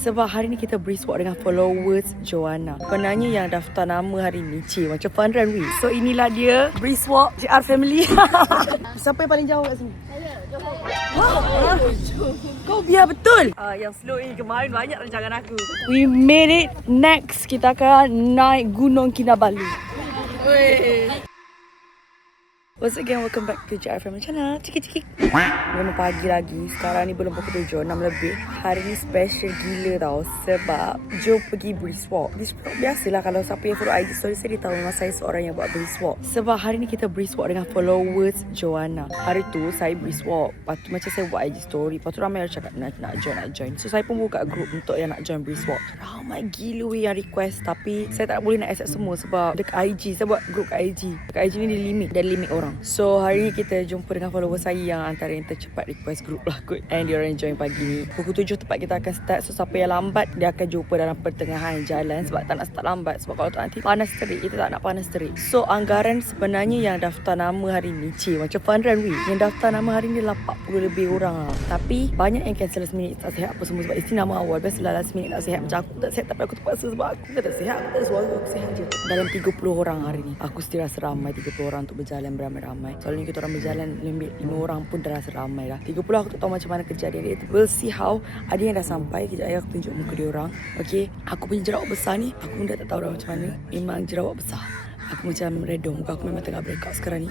Sebab hari ni kita brisk walk dengan followers Joanna. Sebenarnya yang daftar nama hari ni macam fun run week. So inilah dia brisk walk JR family. Siapa yang paling jauh kat sini? Saya, Johor. Kau biar betul. Yang slow ni kemarin banyak rancangan aku. We made it. Next kita akan naik Gunung Kinabalu. Once again, welcome back to JR Family Channel. Ciki-ciki. Memang pagi lagi. Sekarang ni belum pukul 7, 6 lebih. Hari ni special gila tau. Sebab jom pergi brisk walk. Brisk walk biasalah kalau siapa yang follow IG story saya, dia tahu memang saya seorang yang buat brisk walk. Sebab hari ni kita brisk walk dengan followers Joanna. Hari tu saya brisk walk. Lepas tu macam saya buat IG story. Lepas tu ramai orang cakap nak join. So saya pun buka group untuk yang nak join brisk walk. Ramai gila yang request. Tapi saya tak boleh nak accept semua. Sebab dekat IG, saya buat group kat IG. Dekat IG ni dia limit orang. So hari ni kita jumpa dengan follower saya yang antara yang tercepat request group lah kot. And diorang join pagi ni. Pukul 7 tepat kita akan start. So siapa yang lambat, dia akan jumpa dalam pertengahan jalan. Sebab tak nak start lambat. Sebab kalau tak nanti panas terik. Kita tak nak panas terik. So anggaran sebenarnya yang daftar nama hari ni macam fun run week. Yang daftar nama hari ni 40 lebih orang lah. Tapi banyak yang cancel last minute tak sihat apa semua. Sebab isi nama awal. Biasalah last minute tak sihat. Macam aku tak sihat tapi aku terpaksa sebab aku tak sihat. Aku tak suara, aku sihat je. Dalam 30 orang hari ni. Aku still rasa ramai 30 orang untuk berjalan beramai-ramai. Soalnya kita orang berjalan 5 orang pun dah rasa ramai dah. 30 aku tak tahu macam mana kejadian dia. We'll see how. Ada yang dah sampai. Kejap aku tunjuk muka dia orang. Okay. Aku punya jerawat besar ni. Aku pun dah tak tahu dah macam mana. Memang jerawat besar. Aku macam redong. Muka aku memang tengah breakout sekarang ni.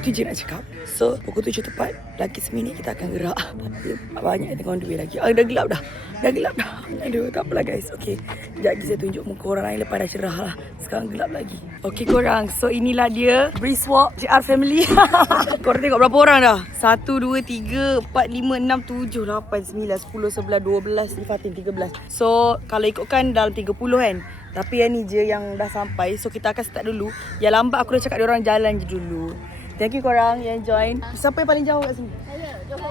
Itu je nak cakap. So pukul 7 tepat. Lagi seminit kita akan gerak. Banyak yang tengah on the way lagi. Dah gelap dah. Aduh, tak apalah guys. Okay. Sekejap lagi saya tunjuk muka orang lain. Lepas dah cerah lah. Sekarang gelap lagi. Okay korang. So inilah dia brisk walk JR family. Korang tengok berapa orang dah? 1, 2, 3, 4, 5, 6, 7, 8, 9, 10, 11, 12, 13. So kalau ikutkan dalam 30 kan. Tapi yang ni je yang dah sampai. So kita akan start dulu. Yang lambat aku dah cakap diorang jalan je dulu. Thank you korang yang join. Siapa yang paling jauh kat sini? Saya, Johor.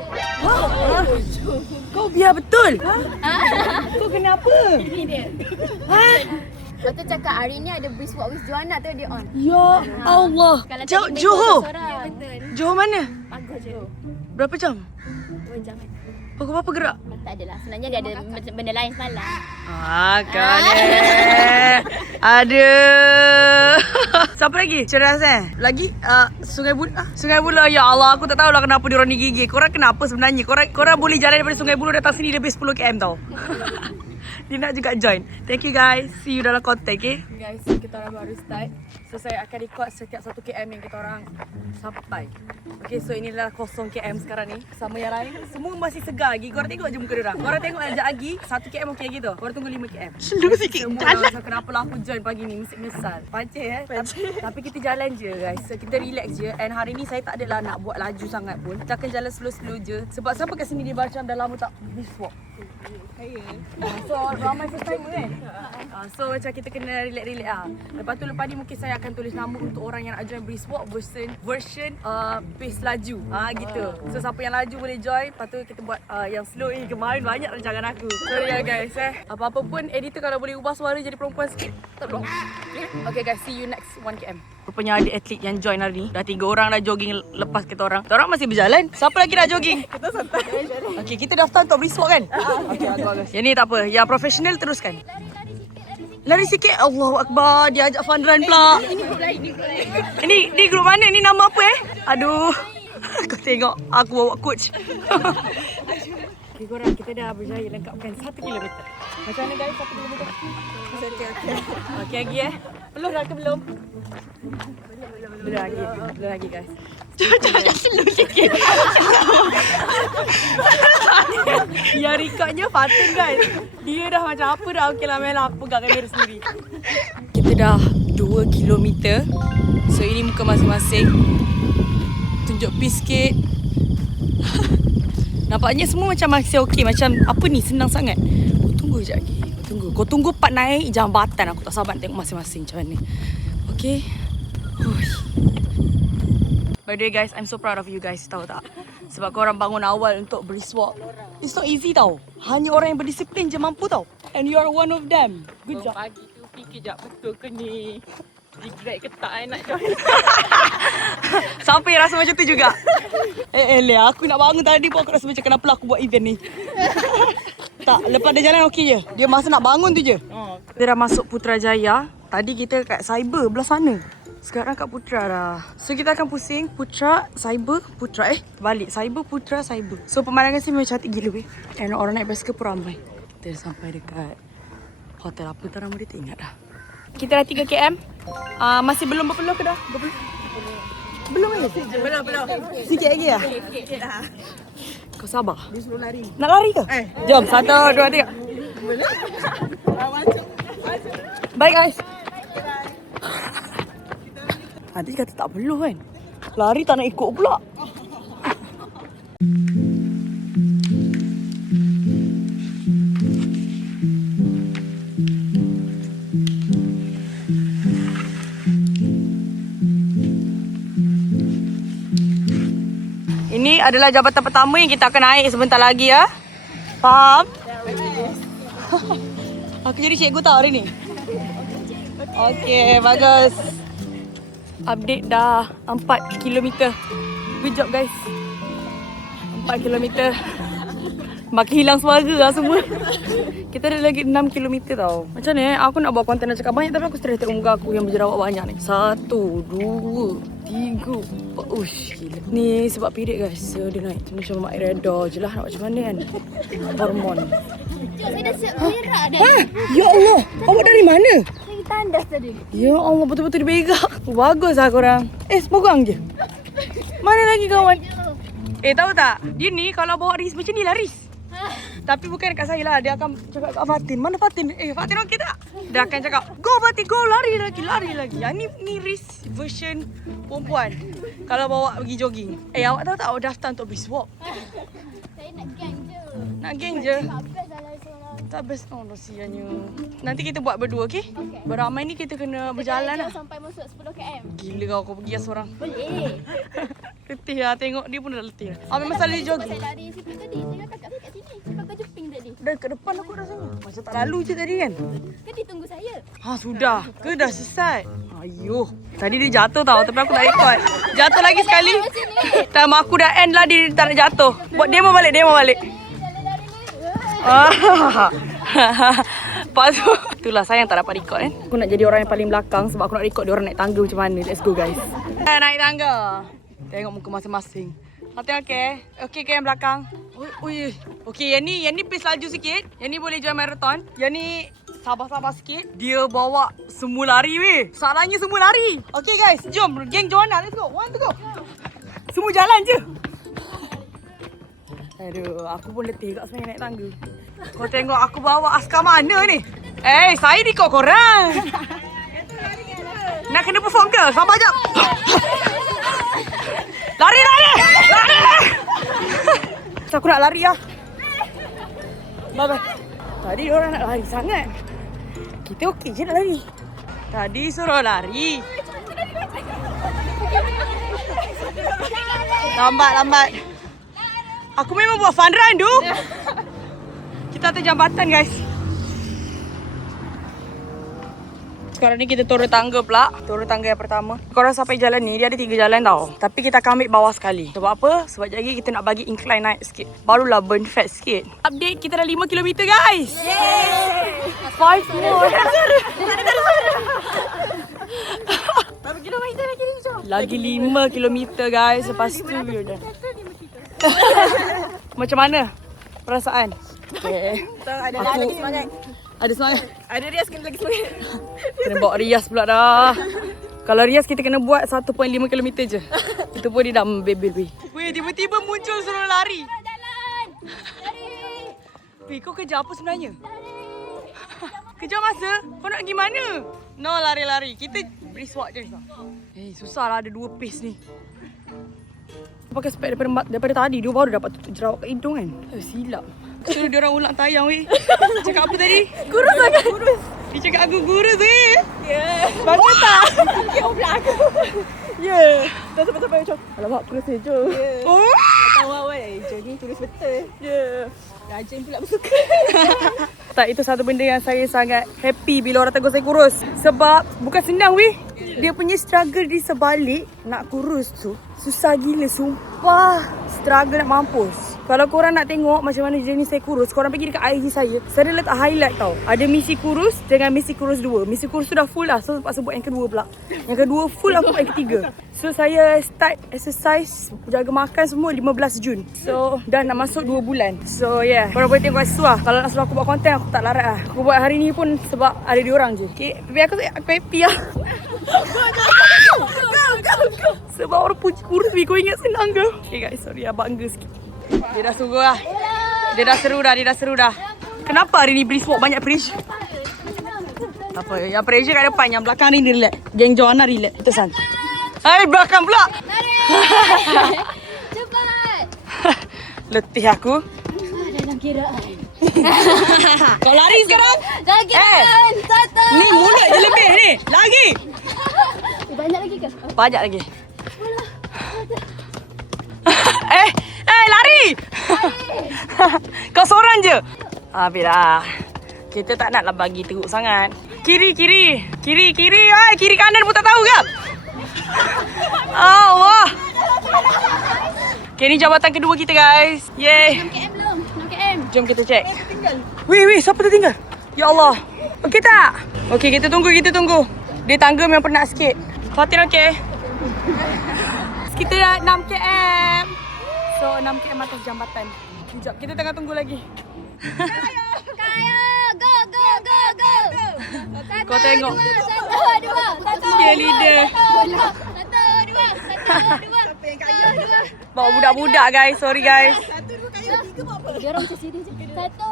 Kau biar betul. Kau kenapa? Ini dia. Lepas tu cakap hari ni ada brisk walk with Joanna tu dia on. Ya Allah. Kalau Johor. Ya betul. Johor mana? Bagus je. Berapa jam? 2 jam. Pukul berapa gerak? Tak adalah. Sebenarnya dia ada benda lain semalam. Kan ada. Siapa lagi? Ceras Lagi Sungai Buloh. Ya Allah, aku tak tahulah kenapa diorang ni gigih. Korang kenapa sebenarnya? Korang boleh jalan daripada Sungai Buloh datang sini lebih 10 km tau. Dia nak juga join. Thank you guys. See you dalam konten, okay? Guys, kita orang baru start. So saya akan record setiap 1 km yang kita orang sampai. Okay, so inilah 0 km sekarang ni. Sama yang lain, semua masih segar lagi. Korang tengok je muka diorang. Korang tengok sekejap lagi 1 km okey gitu. Korang tunggu 5 km. Slow sikit jalan. So kenapa lah aku join pagi ni? Mesti menyesal. Pancing Tapi kita jalan je guys. So kita relax je. And hari ni saya tak adalah nak buat laju sangat pun. Kita akan jalan slow-slow je. Sebab siapa kat sini dia macam dah lama tak brisk walk? Saya. So ramai first timer kan? So macam kita kena relax-relax lah. Lepas ni mungkin saya akan tulis nama untuk orang yang nak join brisk walk version pace laju. Gitu. So siapa yang laju boleh join. Lepas tu kita buat yang slow ni. Kemarin banyak rancangan aku. Sorry ya guys Apa-apa pun editor kalau boleh ubah suara jadi perempuan sikit, tolong. Okay guys, see you next 1 km. Rupanya ada atlet yang join hari ni. Dah 3 orang dah jogging lepas kita orang. Kita orang masih berjalan. Siapa lagi nak jogging? Kita santai. Okay, kita daftar untuk brisk walk kan? Okay, bagus. Yang ni tak apa. Yang profesional teruskan. Lari sikit. Allahu Akbar. Dia ajak fun run pula. Ini grup mana? Ni nama apa Aduh. Kau tengok. Aku bawa coach. Okay korang, kita dah berjaya lengkapkan 1 kilometer. Macam mana guys 1 kilometer? Okay lagi Belum dah ke belum? Belum lagi guys. Jangan slow sikit. Yang recordnya Fatin guys. Dia dah macam apa dah. Okay lah Mel, aku pegang kamera sendiri. Kita dah 2 kilometer. So ini muka masing-masing. Tunjuk pace sikit. Nampaknya semua macam masih okey. Macam apa ni, senang sangat. Tunggu sekejap lagi. Kau tunggu part naik jambatan. Aku tak sabar tengok masing-masing macam mana. Okay. By the way guys, I'm so proud of you guys. Tahu tak? Sebab korang bangun awal untuk brisk walk. It's not easy tau. Hanya orang yang berdisiplin je mampu tau. And you are one of them. Good job. Pagi tu fikir jap betul ke ni? Regret ke tak nak join? Sampai rasa macam tu juga. Aku nak bangun tadi pun aku rasa macam kenapa aku buat event ni. Tak, lepas dia jalan okey je. Dia masa nak bangun tu je. Kita dah masuk Putrajaya. Tadi kita kat cyber belah sana. Sekarang kat Putra dah. So kita akan pusing Putra, cyber, Putra. Balik. Cyber, Putra, cyber. So pemandangan sini memang cantik gila weh. And orang naik basikal pun ramai. Kita dah sampai dekat hotel apa tak nama dia, tak ingat dah. Kita dah 3 km. Masih belum berpeluh ke dah? Berpeluh? Belum lagi? Belum. Sikit lagi lah? Sikit dah. Kau sabar? Dia suruh lari. Nak lari ke? Jom, 1, 2, 3. Baik guys. Tadi kata tak perlu kan? Lari tak nak ikut pula. Ini adalah jabatan pertama yang kita akan naik sebentar lagi ya. Faham? Aku jadi cikgu tau hari ni. Okey, bagus. Update dah 4 km. Good job guys. 4 km. Makin hilang suara lah semua. Kita ada lagi 6 km tau. Macam ni aku nak buat konten nak cakap banyak tapi aku stress tengok muka aku yang berjerawat banyak ni. 1, 2, 3, 4. Ush, gila. Ni sebab period guys. So dia naik macam mak reda je lah. Nak macam mana kan? Hormon. Saya dah siap berak dah. Ya Allah. Awak dari mana? Saya tandas tadi. Ya Allah, betul-betul diberak. Bagus lah korang. Semogang je. Mana lagi kawan? Tahu tak? Dia ni kalau bawa Riz macam ni lah Riz. Tapi bukan dekat saya lah. Dia akan cakap kat Fatin. Mana Fatin? Fatin okey tak? Dia akan cakap, go Fatin, go, lari lagi. Yang ni Riz version perempuan. Kalau bawa pergi jogging. Awak tahu tak awak daftar untuk brisk walk? Saya nak gang je. Nak geng je? Tak best lah lari seorang. Tak best. Oh, rahsianya. Nanti kita buat berdua, okey? Beramai ni kita kena berjalan lah. Sampai masuk 10 km. Gila kau pergi seorang. Boleh. Letih lah, tengok dia pun dah letih lah. Memang salah dia jogging. Saya lari situ tadi. Saya kata kat saya kat sini. Sebab kau jumping tadi. Dah ke depan aku rasanya. Macam tak lalu je tadi kan? Kan dia tunggu saya. Sudah. Ke dah selesai? Ayuh. Tadi dia jatuh tau tapi aku tak ikut. Jatuh lagi sekali. Time aku dah end lah dia tak nak jatuh. Buat dia mau balik. Lepas tu itulah sayang tak dapat record kan. Aku nak jadi orang yang paling belakang sebab aku nak record dia orang naik tangga macam mana. Let's go guys. Naik tangga. Tengok muka masing-masing. Okey. Okey ke yang belakang. Ui. Okey, yang ni pace laju sikit. Yang ni boleh join marathon. Yang ni sabar-sabar sikit. Dia bawa semua lari weh. Salahnya semua lari. Okey guys, jom geng Joanna. Let's go. 1 to go. Semua jalan je. Aduh, aku pun letih kat sebenarnya naik tangga. Kau tengok aku bawa askar mana ni? Saya ikut korang. Nak kena perform ke? Sabar jap. Lari. Aku nak lari lah. Bye. Tadi diorang nak lari sangat. Kita okey je nak lari. Tadi suruh lari. Lambat. Aku memang buat fun run tu. Kita atas jambatan guys. Sekarang ni kita turun tangga pula. Turun tangga yang pertama. Korang sampai jalan ni, dia ada 3 jalan tau. Tapi kita akan ambil bawah sekali. Sebab apa? Sebab lagi kita nak bagi incline naik sikit. Barulah burn fat sikit. Update, kita dah 5 km guys. Yeay! 5 more. Berapa kilometer lagi ni? Lagi 5 km guys. Lepas tu we dah. Macam mana perasaan? Okay. Ada lagi semangat. Ada semangat? Ada Rias kena lagi semangat. Kena bawa Rias pula dah. Kalau Rias kita kena buat 1.5 km je. Itu pun dia dah membebel weh. Weh, tiba-tiba muncul suruh lari. Jalan. Lari. Weh, kau kerja apa sebenarnya? Kejar masa? Kau nak pergi mana? No, lari-lari. Kita brisk walk je. Susah lah ada 2 pace ni. Pakai spek daripada tadi. Dia baru dapat tutup jerawat kat hidung kan. Silap. Suruh dia orang ulang tayang weh. Cakap apa tadi? Kurus sangat. Dia cakap aku kurus weh. Bagus tak? Kau pula aku. Tak sampai macam. Alamak, kurus je. Oh. Tahu awal jogging kurus betul. Rajin pula bersuka. Tak, itu satu benda yang saya sangat happy bila orang tegur saya kurus. Sebab bukan senang weh. Dia punya struggle di sebalik nak kurus tu susah gila, sumpah. Struggle nak mampus. Kalau korang nak tengok macam mana jenis saya kurus, korang pergi dekat IG saya. Saya dah letak highlight tau. Ada misi kurus dengan misi kurus 2. Misi kurus tu dah full lah. So terpaksa buat yang kedua pula. Yang kedua full lah, buat yang ketiga. So saya start exercise, jaga makan semua 15 Jun. So dah nak masuk 2 bulan. So yeah, korang boleh tengok kat situ lah. Kalau nak suruh aku buat konten, aku tak larat lah. Aku buat hari ni pun sebab ada diorang je. Okay, tapi aku happy lah. Sebab orang puji kurus, kau ingat senang ke? Okay guys, sorry lah, bangga sikit. Dia dah suruh lah. Dia dah seru dah. Kenapa hari ni brisk walk banyak pressure? Apa? Yang pressure kat depan, yang belakang ni relax. Geng Joanna relax. Kita santai. Hai, belakang pula. Cepat. Letih aku. Dalam kiraan. Kau lari sekarang? Dalam kiraan. Satu. Ni mulut je lebih ni. Lagi. Banyak lagi ke? Banyak lagi. Lari. Kau seorang je. Habislah. Kita tak naklah bagi teruk sangat. Kiri. Hai, kiri kanan pun tak tahu ke? Allah. Okay, ni jabatan kedua kita guys. Yeay. 6 km belum? 6 km. Jom kita check. Weh, siapa tertinggal? Ya Allah. Okey tak? Okey, kita tunggu. Dia tangga memang penat sikit. Fatin okey? Kita dah 6 km. So 6 km atas jambatan. Sekejap, kita tengah tunggu lagi. Kaya, go. Kau tengok. Satu, dua. Cheerleader. Satu, dua. Bawa budak-budak guys. Sorry guys. Dia orang macam sini je. Satu.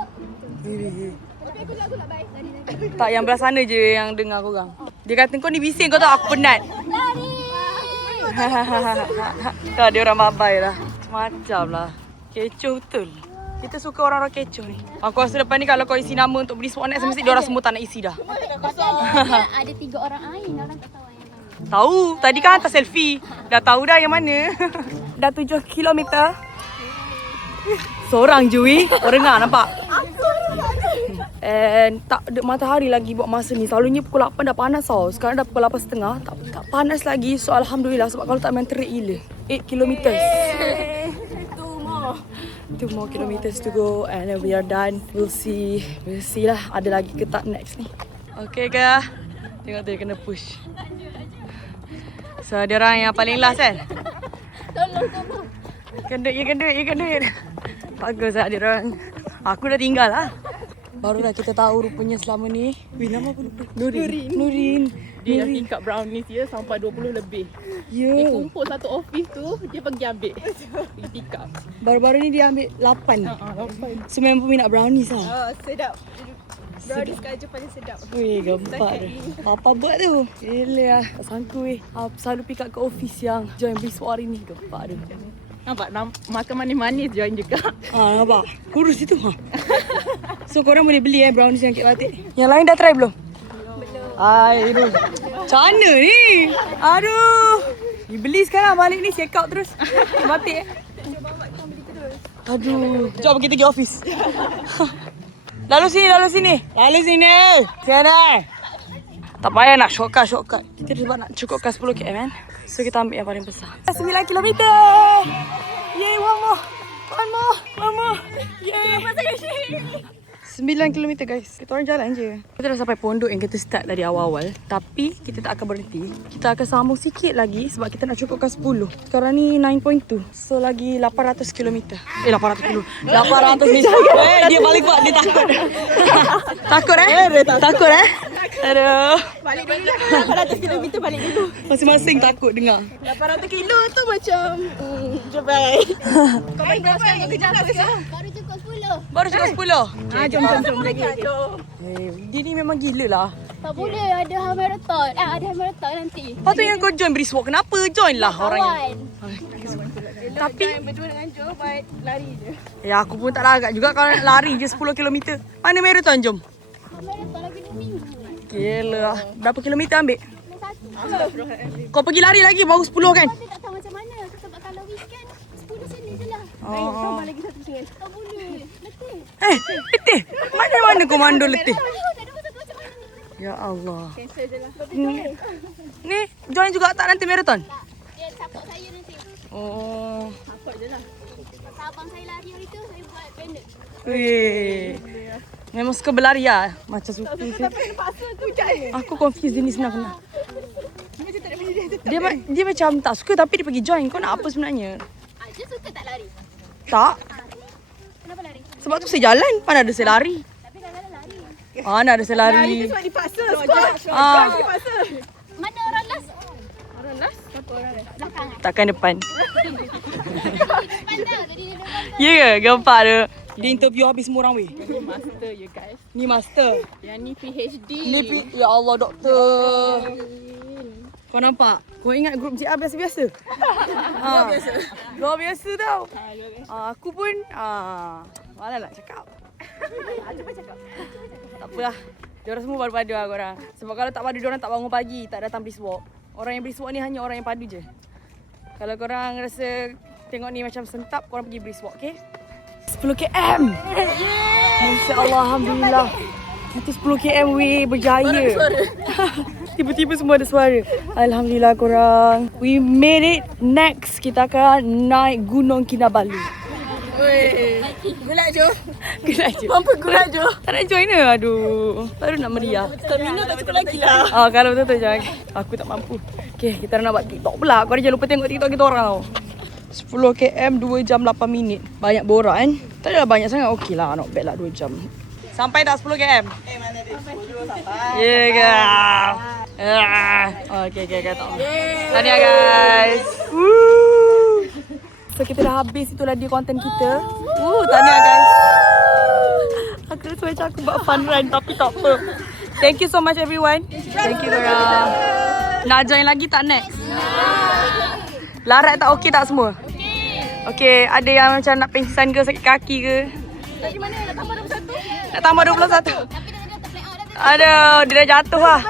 Tak, yang belah sana je yang dengar korang. Dia kata kau ni bising, kau tahu aku penat. Lari. Tak, dia orang babai lah. Macam lah. Kecoh betul. Kita suka orang-orang kecoh ni. Aku rasa depan ni kalau kau isi nama untuk beli spot next, mesti diorang semua tak nak isi dah. Ada 3 orang lain. Orang tak tahu yang mana. Tahu, tadi kan hantar selfie. Dah tahu dah yang mana. Dah 7 kilometer. Seorang je weh. Kau dengar nampak? And tak ada matahari lagi buat masa ni. Selalunya pukul 8 dah panas tau. Sekarang dah pukul 8.30. Tak panas lagi. So Alhamdulillah. Sebab kalau tak main terik gila. 8 kilometers. 2 more kilometers to go. And then we are done. We'll see lah. Ada lagi ke tak next ni. Okay ke? Tengok tu dia kena push. So dia orang yang paling last kan? Tolong. Kendut. Bagus lah dia orang. Aku dah tinggal lah. Barulah kita tahu rupanya selama ni. Weh, nama apa lupa? Nurin. Dia dah tingkat brownies dia sampai 20 lebih. Ya. Dia kumpul satu office tu, dia pergi ambil. Pergi pick up. Baru-baru ni dia ambil 8. 8. So memang peminat brownies lah. Sedap. Brownies kaju paling sedap. Weh, gempak tu. Apa buat tu? Gila lah. Tak sangka weh. Selalu pick up ke office yang join brisk walk hari ni. Gempak tu. Nampak makan manis-manis join juga. Nampak? Kurus itu. So korang boleh beli brownies yang Kek Batik. Yang lain dah try belum? Belum. Aduh. Macam mana ni? Aduh. Beli sekarang balik ni check out terus. Kek Batik. Aduh. Jom kita pergi office. Lalu sini. Sana. Tak payah nak shortcut. Kita sebab nak cukupkan 10 km kan. So kita ambil yang paling besar. 9 km. Yay, one more. Yay. 9 km guys. Kita orang jalan je. Kita dah sampai pondok yang kita start dari awal-awal. Tapi kita tak akan berhenti. Kita akan sambung sikit lagi sebab kita nak cukupkan 10. Sekarang ni 9.2. So lagi 800 km. 800 km. 800 ni. Dia balik kuat. Dia takut. Takut Aduh. Balik dulu lah, 800 km balik dulu. Masing-masing takut dengar. 800 kilo tu macam cepat. Kau main berapa yang kerja apa sekarang? Baru cukup 10. Jom lagi. Dia ni memang gila lah. Tak boleh ada half marathon. Ada half marathon nanti. Patutnya kau join brisk walk. Kenapa? Join lah orang yang. Tapi berdua dengan Joe buat lari je. Ya aku pun tak lagak juga kalau nak lari je 10 km. Mana marathon jom? Half marathon lagi 2 minggu. Gila lah. Berapa kilometer ambil? Satu. Kau pergi lari lagi baru 10 kan? Kita tak tahu macam mana. Sebab kalau weekend 10 sini je lah. Tambah lagi 1 setengah. Tak boleh. Letih. Letih. Mana komando letih? Tak ada macam mana ni. Ya Allah. Cancel je lah. Ni join juga tak nanti marathon? Dia support saya nanti. Oh. Apa je lah. abang saya lari hari tu, saya buat banner. Weh. Memang suka berlari lah. Macam suka. Tapi kena paksa tu hujan ni. Aku confused dia ni sebenarnya. Dia macam tak ada benda dia tetap. Dia macam tak suka tapi dia pergi join. Kau nak apa sebenarnya? Dia suka tak lari? Tak. Kenapa lari? Sebab tu saya jalan. Mana ada saya lari. Tapi kadang-kadang lari. Mana ada saya Lari tu lari. sebab dipaksa. Squash. Ah. Squash dipaksa. Mana orang last? Orang last? Siapa orang last? Belakang. Takkan depan. Depan dah. Jadi dia depan. Ya ke? Gempak dia. Dia interview habis semua orang weh. Ni master you guys. Ni master. Yang ni PhD. Ya Allah doktor. Kau nampak? Kau ingat grup JR biasa-biasa? Luar biasa. Luar biasa tau. Aku pun malah nak cakap. Cuba cakap. Tak apalah. Diorang semua padu-padu lah korang. Sebab kalau tak padu, diorang tak bangun pagi, tak datang brisk walk. Orang yang brisk walk ni hanya orang yang padu je. Kalau korang rasa tengok ni macam sentap, korang pergi brisk walk, okay? 10 km. Masya Allah, Alhamdulillah. Kita 10 km weh, berjaya. Tiba-tiba semua ada suara. Alhamdulillah korang. We made it. Next, kita akan naik Gunung Kinabalu. Weh. Gulak Jo. Kena je. Mampu gulak Jo. Tak nak join ke? Aduh. Baru nak meriah. Stamina tak cukup lagi lah. Kalau betul-betul jangan. Aku tak mampu. Okay, kita nak buat TikTok pula. Korang jangan lupa tengok TikTok kita orang tau. 10 km 2 jam 8 minit. Banyak borak kan? Tak adalah banyak sangat. Okey lah, not bad lah 2 jam. Sampai tak 10 km? Mana dia 10 sampai. Ya ke? Okay, tak. Tahniah guys. Woo. So kita dah habis, itulah dia konten kita. Tahniah guys. Aku rasa macam aku buat fun run tapi tak apa. Thank you so much everyone. Thank you korang. Nak join lagi tak next? Larat tak okey tak semua? Okey, ada yang macam nak pingsan ke, sakit kaki ke? Tadi mana nak tambah 21? Nak tambah 21? Tapi dia dah terplay out dah. Aduh, dia dah jatuh lah.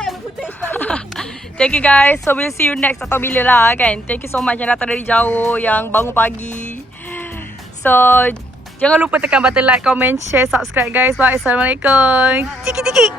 Thank you guys. So we'll see you next. Tak tahu bila lah kan. Thank you so much yang datang dari jauh, yang bangun pagi. So jangan lupa tekan button like, comment, share, subscribe guys. Bye. Assalamualaikum. Ciki-ciki.